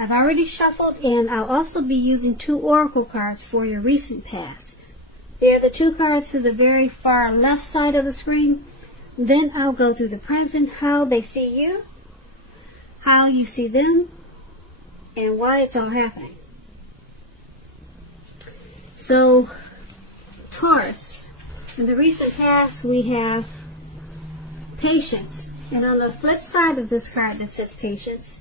I've already shuffled, and I'll also be using 2 oracle cards for your recent past. They're the 2 cards to the very far left side of the screen. Then I'll go through the present, how they see you, how you see them, and why it's all happening. So, Taurus, in the recent past we have patience. And on the flip side of this card that says patience,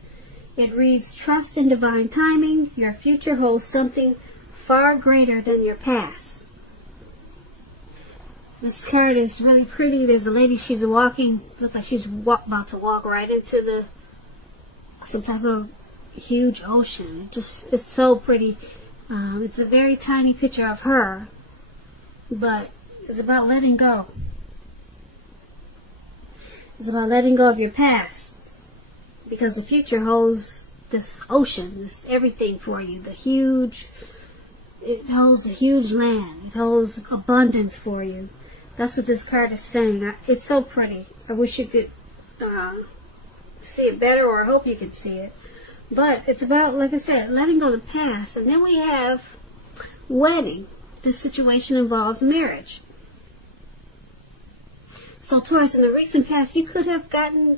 it reads, trust in divine timing. Your future holds something far greater than your past. This card is really pretty. There's a lady, she's walking, looks like she's about to walk right into some type of huge ocean. It's so pretty. It's a very tiny picture of her, but it's about letting go. It's about letting go of your past, because the future holds this ocean, this everything for you. It holds a huge land. It holds abundance for you. That's what this card is saying. It's so pretty. I wish you could see it better, or I hope you can see it. But it's about, like I said, letting go of the past. And then we have wedding. This situation involves marriage. So Taurus, in the recent past, you could have gotten,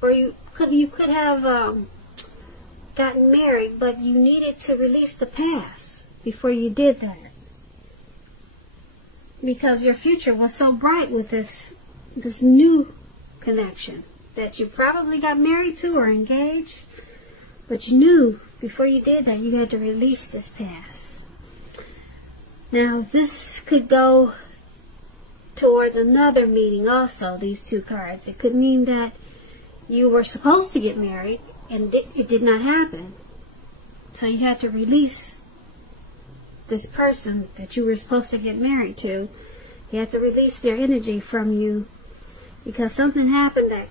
or you could have gotten married, but you needed to release the past before you did that, because your future was so bright with this new connection that you probably got married to or engaged, but you knew before you did that you had to release this past. Now this could go towards another meaning also, these 2 cards. It could mean that you were supposed to get married and it did not happen, so you had to release this person that you were supposed to get married to. You had to release their energy from you because something happened that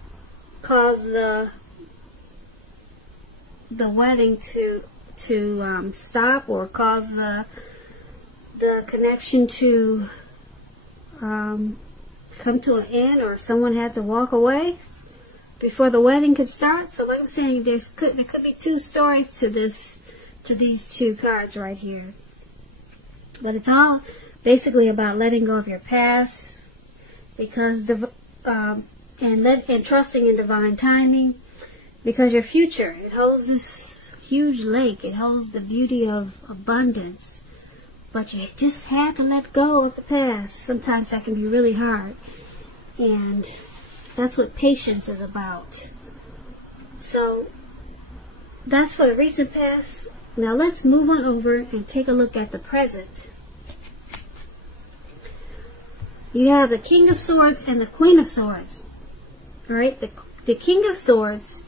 caused the wedding to stop, or caused the connection to come to an end, or someone had to walk away before the wedding could start. So like I'm saying, there could be 2 stories to these 2 cards right here. But it's all basically about letting go of your past, because and trusting in divine timing, because your future, it holds this huge lake. It holds the beauty of abundance, but you just had to let go of the past. Sometimes that can be really hard, and that's what patience is about. So that's for the recent past. Now let's move on over and take a look at the present. You have the King of Swords and the Queen of Swords. Alright, the King of Swords,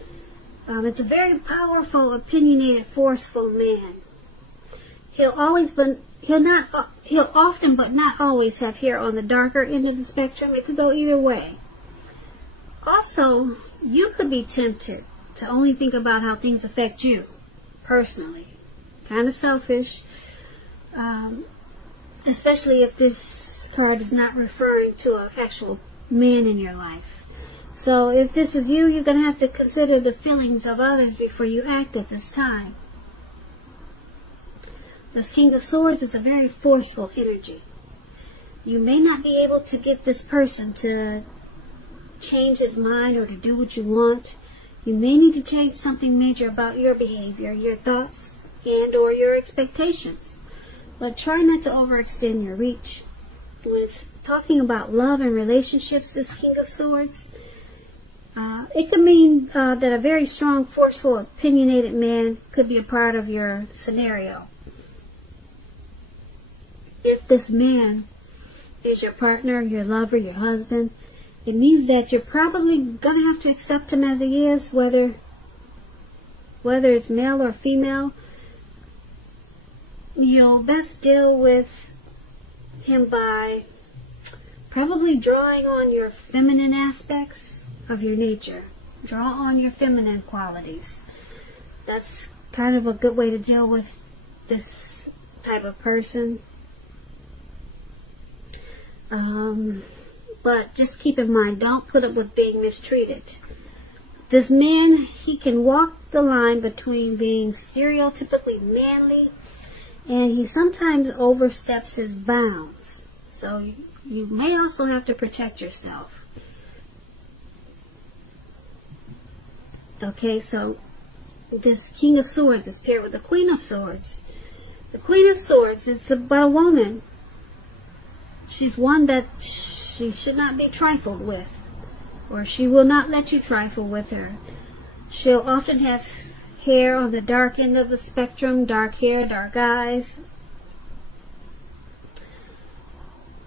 it's a very powerful, opinionated, forceful man. He'll often but not always have hair on the darker end of the spectrum. It could go either way. Also, you could be tempted to only think about how things affect you personally. Kind of selfish, especially if this card is not referring to an actual man in your life. So if this is you, you're going to have to consider the feelings of others before you act at this time. This King of Swords is a very forceful energy. You may not be able to get this person to change his mind or to do what you want. You may need to change something major about your behavior, your thoughts, and or your expectations. But try not to overextend your reach. When it's talking about love and relationships, this King of Swords, it could mean that a very strong, forceful, opinionated man could be a part of your scenario. If this man is your partner, your lover, your husband, it means that you're probably going to have to accept him as he is, whether it's male or female. You'll best deal with him by probably drawing on your feminine aspects of your nature. Draw on your feminine qualities. That's kind of a good way to deal with this type of person. But just keep in mind, don't put up with being mistreated. This man, he can walk the line between being stereotypically manly, and he sometimes oversteps his bounds. So you may also have to protect yourself. Okay, so this King of Swords is paired with the Queen of Swords. The Queen of Swords is about a woman. She's one that she should not be trifled with, or she will not let you trifle with her. She'll often have hair on the dark end of the spectrum, dark hair, dark eyes.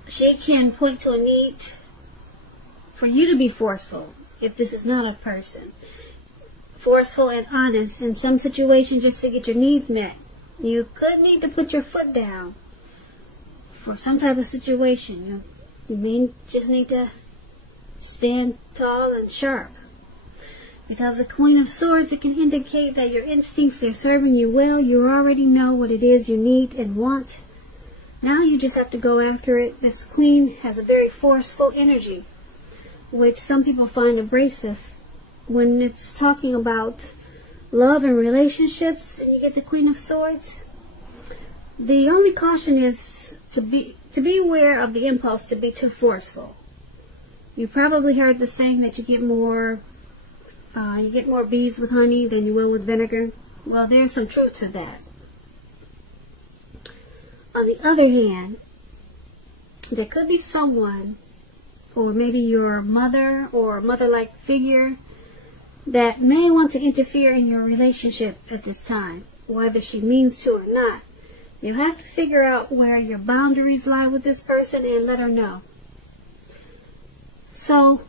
She can point to a need for you to be forceful, if this is not a person. Forceful and honest in some situation just to get your needs met. You could need to put your foot down for some type of situation. You may just need to stand tall and sharp. Because the Queen of Swords, it can indicate that your instincts, they're serving you well. You already know what it is you need and want. Now you just have to go after it. This Queen has a very forceful energy, which some people find abrasive. When it's talking about love and relationships, and you get the Queen of Swords, the only caution is to be aware of the impulse to be too forceful. You probably heard the saying that you get more bees with honey than you will with vinegar. Well, there's some truth to that. On the other hand, there could be someone, or maybe your mother or a mother-like figure, that may want to interfere in your relationship at this time, whether she means to or not. You have to figure out where your boundaries lie with this person and let her know. So,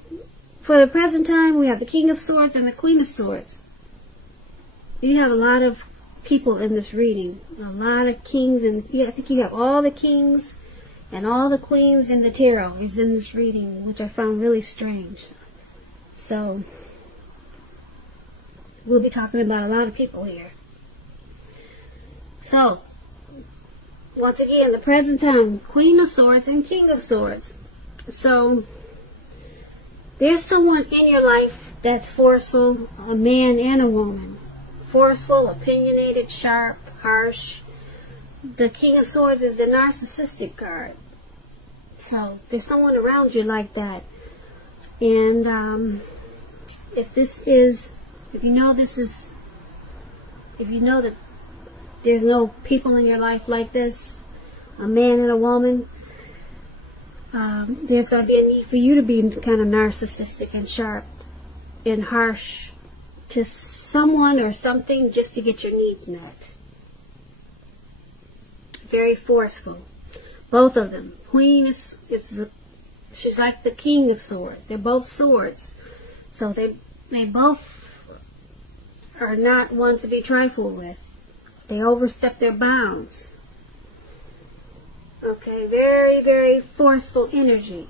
for the present time, we have the King of Swords and the Queen of Swords. You have a lot of people in this reading. A lot of kings, and I think you have all the kings and all the queens in the tarot is in this reading, which I found really strange. So, we'll be talking about a lot of people here. So, once again, the present time, Queen of Swords and King of Swords. So, there's someone in your life that's forceful, a man and a woman. Forceful, opinionated, sharp, harsh. The King of Swords is the narcissistic card. So, there's someone around you like that. And if you know that there's no people in your life like this, a man and a woman, there's going to be a need for you to be kind of narcissistic and sharp and harsh to someone or something just to get your needs met. Very forceful. Both of them. Queen she's like the King of Swords. They're both swords. So they both are not one to be trifled with. They overstep their bounds. Okay, very, very forceful energy.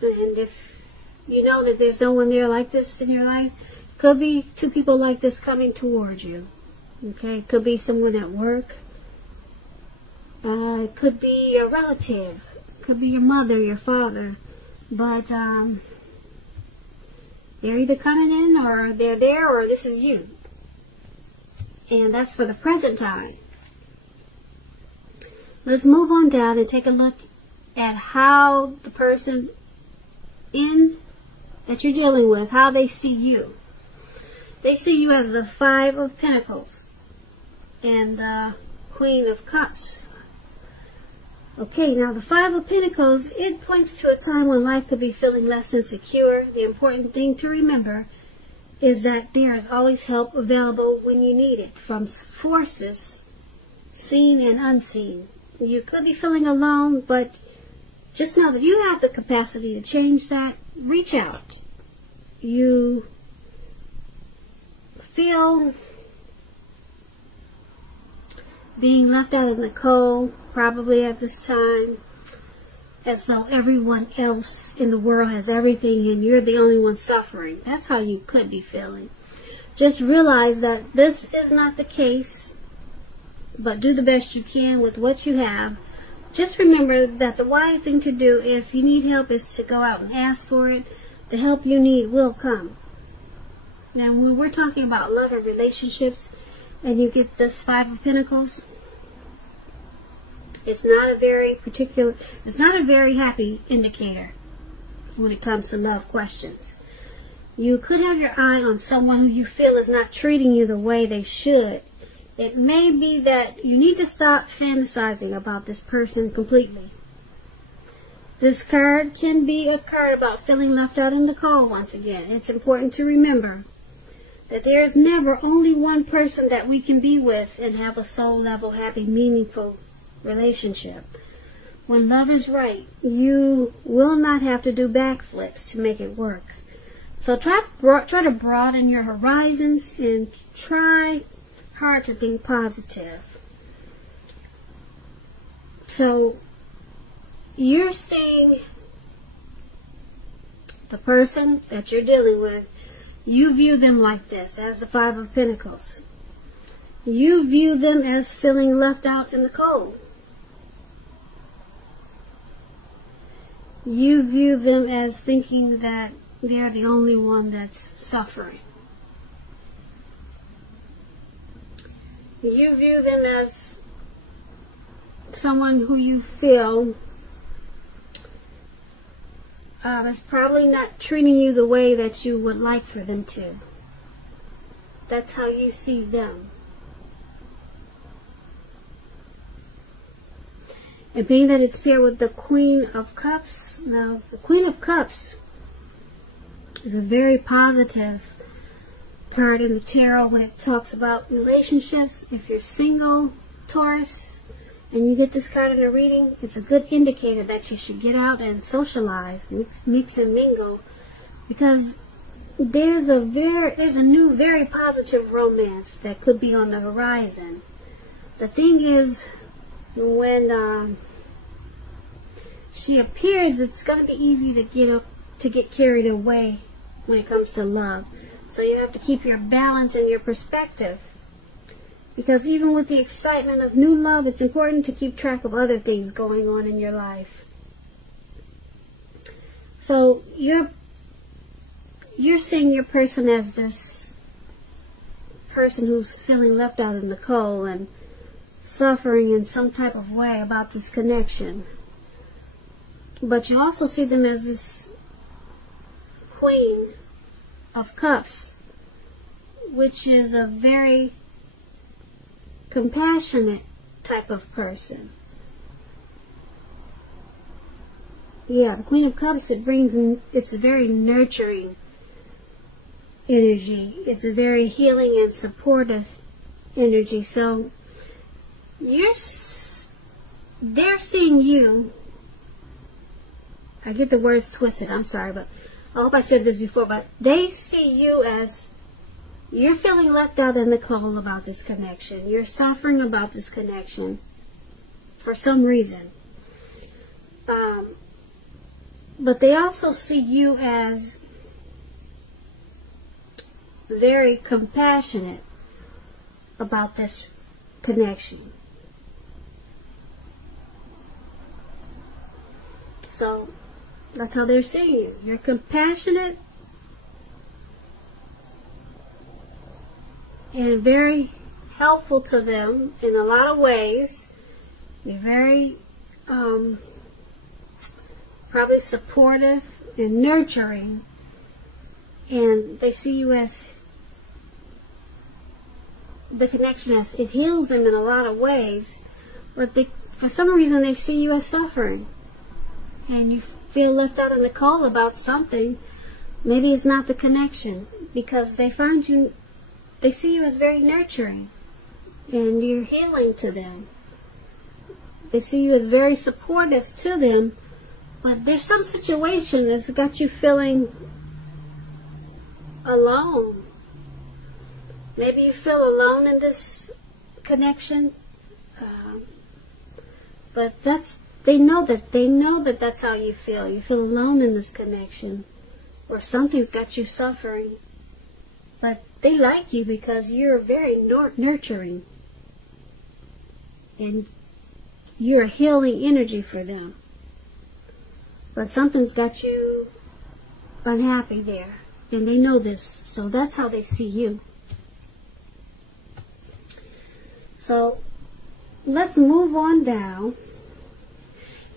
And if you know that there's no one there like this in your life, could be two people like this coming towards you. Okay, could be someone at work. It could be a relative. Could be your mother, your father. But they're either coming in, or they're there, or this is you. And that's for the present time. Let's move on down and take a look at how the person that you're dealing with, how they see you. They see you as the Five of Pentacles and the Queen of Cups. Okay, now the Five of Pentacles, it points to a time when life could be feeling less insecure. The important thing to remember is that there is always help available when you need it, from forces seen and unseen. You could be feeling alone, but just know that you have the capacity to change that. Reach out. You feel being left out in the cold, probably at this time, as though everyone else in the world has everything and you're the only one suffering. That's how you could be feeling. Just realize that this is not the case, but do the best you can with what you have. Just remember that the wise thing to do if you need help is to go out and ask for it. the help you need will come. Now, when we're talking about love and relationships, and you get this Five of Pentacles, it's not a very happy indicator when it comes to love questions. You could have your eye on someone who you feel is not treating you the way they should. It may be that you need to stop fantasizing about this person completely. This card can be a card about feeling left out in the cold once again. It's important to remember that there is never only one person that we can be with and have a soul level, happy, meaningful relationship. When love is right, you will not have to do backflips to make it work. So try to broaden your horizons and try hard to think positive. So you're seeing the person that you're dealing with, you view them like this, as the Five of Pentacles. You view them as feeling left out in the cold. You view them as thinking that they're the only one that's suffering. You view them as someone who you feel is probably not treating you the way that you would like for them to. That's how you see them. And being that it's paired with the Queen of Cups, now the Queen of Cups is a very positive card in the tarot when it talks about relationships. If you're single, Taurus, and you get this card in a reading, it's a good indicator that you should get out and socialize, mix and mingle, because there's a new, very positive romance that could be on the horizon. The thing is, when she appears, it's going to be easy to get carried away when it comes to love. So you have to keep your balance and your perspective. Because even with the excitement of new love, it's important to keep track of other things going on in your life. So you're seeing your person as this person who's feeling left out in the cold and suffering in some type of way about this connection. But you also see them as this Queen of Cups, which is a very compassionate type of person. Yeah, the Queen of Cups, it's a very nurturing energy. It's a very healing and supportive energy. So they're seeing you. I get the words twisted, I'm sorry, but I hope I said this before, but they see you as you're feeling left out in the cold about this connection. You're suffering about this connection for some reason. But they also see you as very compassionate about this connection. So that's how they're seeing you. You're compassionate and very helpful to them in a lot of ways. You're very probably supportive and nurturing, and they see you as the connection, as it heals them in a lot of ways, but for some reason they see you as suffering, and you feel left out in the cold about something. Maybe it's not the connection, because they see you as very nurturing and you're healing to them. They see you as very supportive to them, but there's some situation that's got you feeling alone. Maybe you feel alone in this connection, but they know that that's how you feel. You feel alone in this connection, or something's got you suffering, but they like you because you're very nurturing and you're a healing energy for them. But something's got you unhappy there. And they know this. So that's how they see you. So let's move on down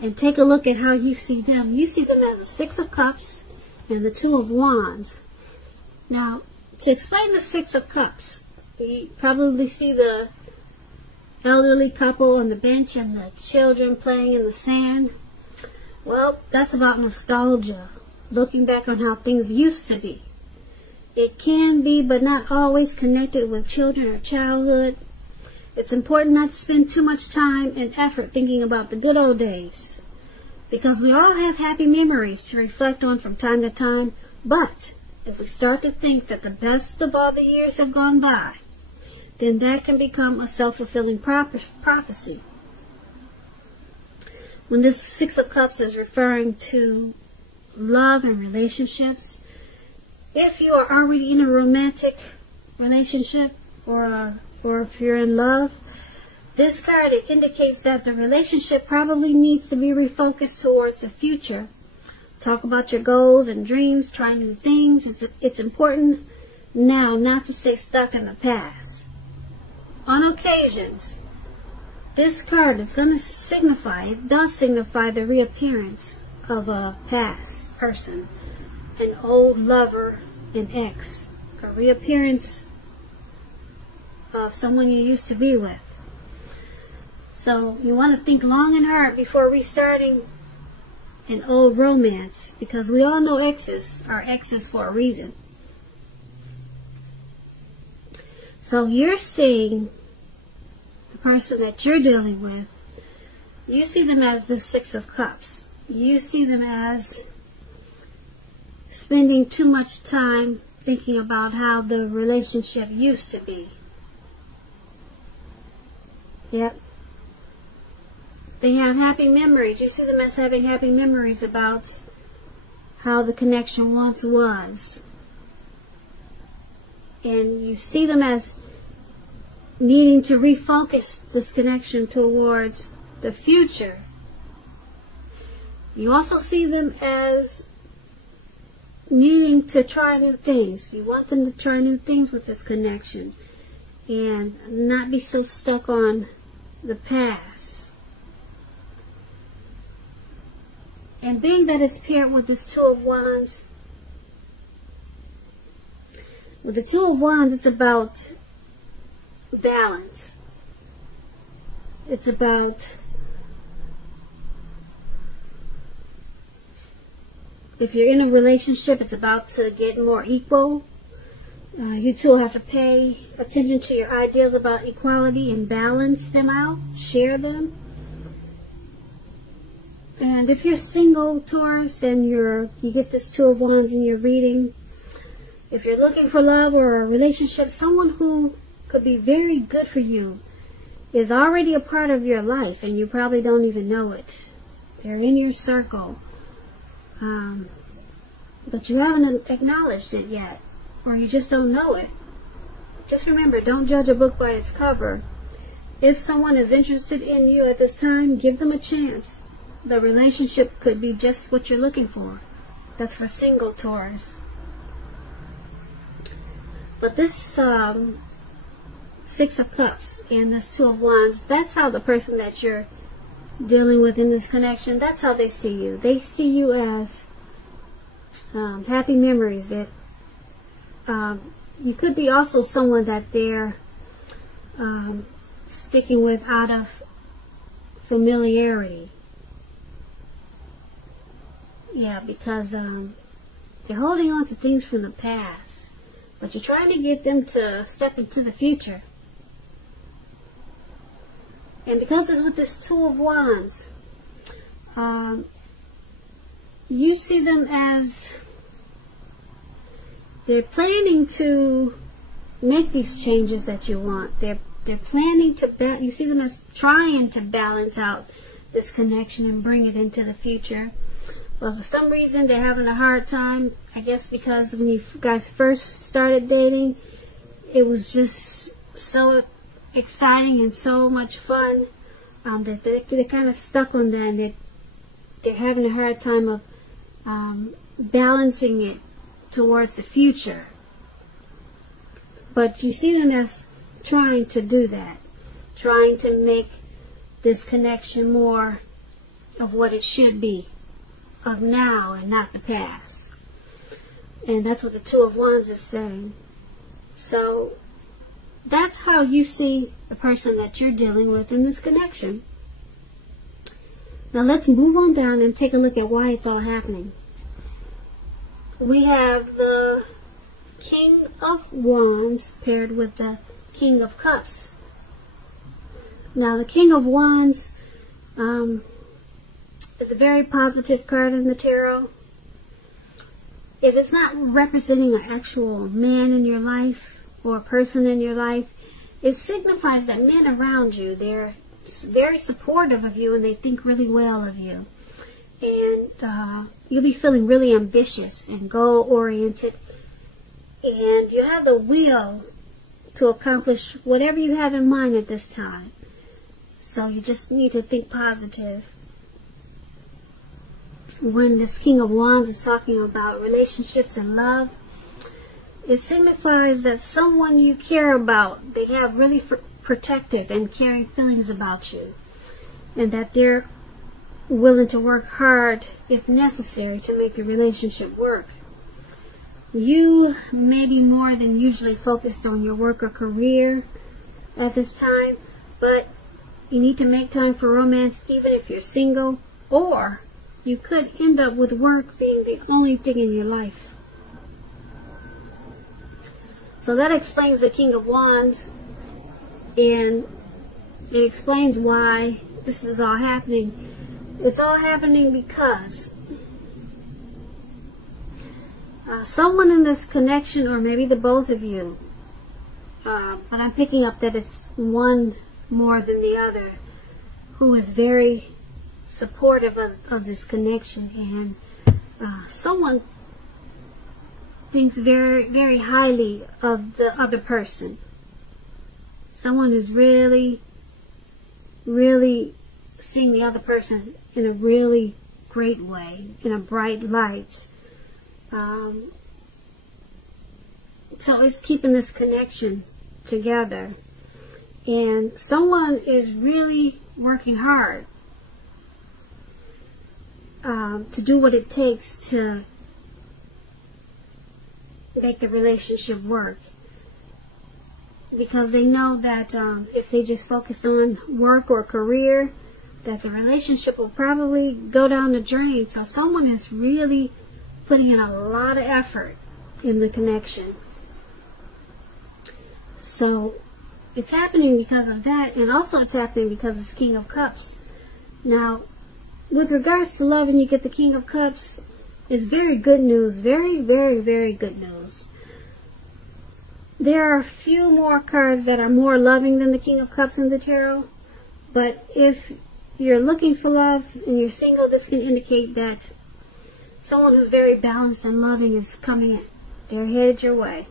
and take a look at how you see them. You see them as the Six of Cups and the Two of Wands. Now, to explain the Six of Cups, you probably see the elderly couple on the bench and the children playing in the sand. Well, that's about nostalgia, looking back on how things used to be. It can be, but not always, connected with children or childhood. It's important not to spend too much time and effort thinking about the good old days, because we all have happy memories to reflect on from time to time. But if we start to think that the best of all the years have gone by, then that can become a self-fulfilling prophecy. When this Six of Cups is referring to love and relationships, if you are already in a romantic relationship or if you're in love, this card indicates that the relationship probably needs to be refocused towards the future. Talk about your goals and dreams, try new things. It's important now not to stay stuck in the past. On occasions, this card is going to signify, it does signify the reappearance of a past person, an old lover, an ex, a reappearance of someone you used to be with. So you want to think long and hard before restarting an old romance, because we all know exes are exes for a reason. So you're seeing the person that you're dealing with, you see them as the Six of Cups. You see them as spending too much time thinking about how the relationship used to be. Yep. They have happy memories. You see them as having happy memories about how the connection once was. And you see them as needing to refocus this connection towards the future. You also see them as needing to try new things. You want them to try new things with this connection and not be so stuck on the past. And being that it's paired with this Two of Wands, with the Two of Wands, it's about balance. It's about, if you're in a relationship, it's about to get more equal. You two will have to pay attention to your ideas about equality and balance them out, share them. And if you're single, Taurus, and you get this Two of Wands in your reading, if you're looking for love or a relationship, someone who could be very good for you is already a part of your life, and you probably don't even know it. They're in your circle, but you haven't acknowledged it yet, or you just don't know it. Just remember, don't judge a book by its cover. If someone is interested in you at this time, give them a chance. The relationship could be just what you're looking for. That's for single Taurus. But this Six of Cups and this Two of Wands, that's how the person that you're dealing with in this connection, that's how they see you. They see you as happy memories. That you could be also someone that they're sticking with out of familiarity. Yeah, because they're holding on to things from the past, but you're trying to get them to step into the future. And because it's with this Two of Wands, you see them as they're planning to make these changes that you want. They're planning to, you see them as trying to balance out this connection and bring it into the future. But for some reason, they're having a hard time. I guess because when you guys first started dating, it was just so exciting and so much fun that they're kind of stuck on that. And they're having a hard time of balancing it towards the future. But you see them as trying to do that, trying to make this connection more of what it should be, of now and not the past. And that's what the Two of Wands is saying. So that's how you see the person that you're dealing with in this connection. Now let's move on down and take a look at why it's all happening. We have the King of Wands paired with the King of Cups. Now the King of Wands is a very positive card in the tarot. If it's not representing an actual man in your life or a person in your life, it signifies that men around you, they're very supportive of you and they think really well of you. And you'll be feeling really ambitious and goal-oriented. And you have the will to accomplish whatever you have in mind at this time. So you just need to think positive. When this King of Wands is talking about relationships and love, it signifies that someone you care about, they have really protective and caring feelings about you, and that they're willing to work hard if necessary to make the relationship work. You may be more than usually focused on your work or career at this time, but you need to make time for romance even if you're single, or you could end up with work being the only thing in your life. So that explains the King of Wands, and it explains why this is all happening. It's all happening because someone in this connection, or maybe the both of you, but I'm picking up that it's one more than the other, who is very supportive of this connection, and someone thinks very, very highly of the other person. Someone is really, really seeing the other person in a really great way, in a bright light. So it's keeping this connection together. And someone is really working hard to do what it takes to make the relationship work. Because they know that if they just focus on work or career, that the relationship will probably go down the drain. So someone is really putting in a lot of effort in the connection. So it's happening because of that, and also it's happening because it's King of Cups. Now, with regards to love, and you get the King of Cups, it's very good news. Very, very, very good news. There are a few more cards that are more loving than the King of Cups in the tarot, but if you're looking for love and you're single, this can indicate that someone who's very balanced and loving is coming in. They're headed your way.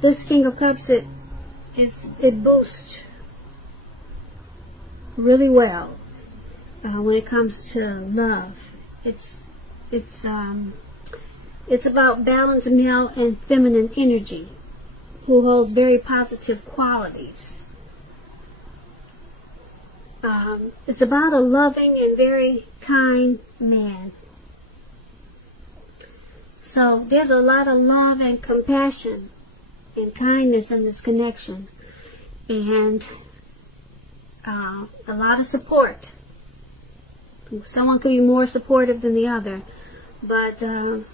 This King of Cups, it boosts really well when it comes to love. It's about balanced male and feminine energy, who holds very positive qualities. It's about a loving and very kind man. So there's a lot of love and compassion and kindness in this connection, and a lot of support. Someone could be more supportive than the other, but the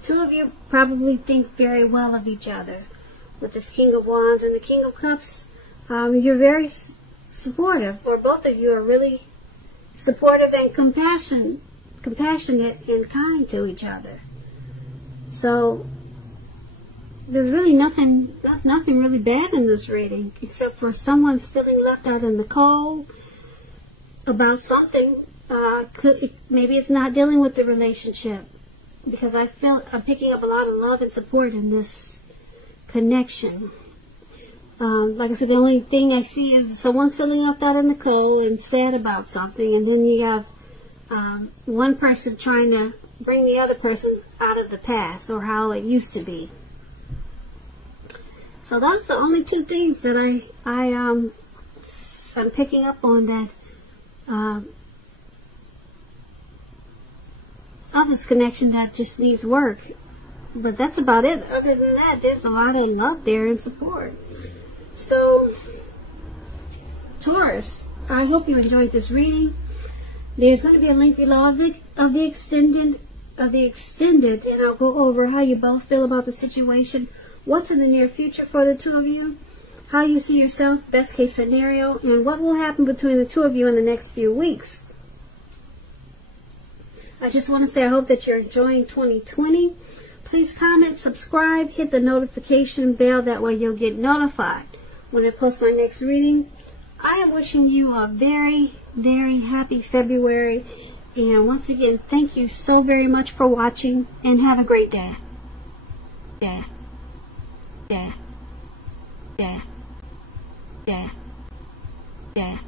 two of you probably think very well of each other. With this King of Wands and the King of Cups, you're very supportive, or both of you are really supportive and compassionate and kind to each other. So there's really nothing really bad in this reading, except for someone's feeling left out in the cold about something. Maybe it's not dealing with the relationship, because I'm picking up a lot of love and support in this connection. Like I said, the only thing I see is someone's feeling left out in the cold and sad about something, and then you have one person trying to bring the other person out of the past or how it used to be. So that's the only two things that I'm picking up on, that of this connection that just needs work. But that's about it. Other than that, there's a lot of love there and support. So, Taurus, I hope you enjoyed this reading. There's going to be a link below of the extended, and I'll go over how you both feel about the situation, what's in the near future for the two of you, how you see yourself, best case scenario, and what will happen between the two of you in the next few weeks. I just want to say I hope that you're enjoying 2020. Please comment, subscribe, hit the notification bell. That way you'll get notified when I post my next reading. I am wishing you a very, very happy February. And once again, thank you so very much for watching, and have a great day. Yeah. Yeah. Yeah. Yeah. Yeah.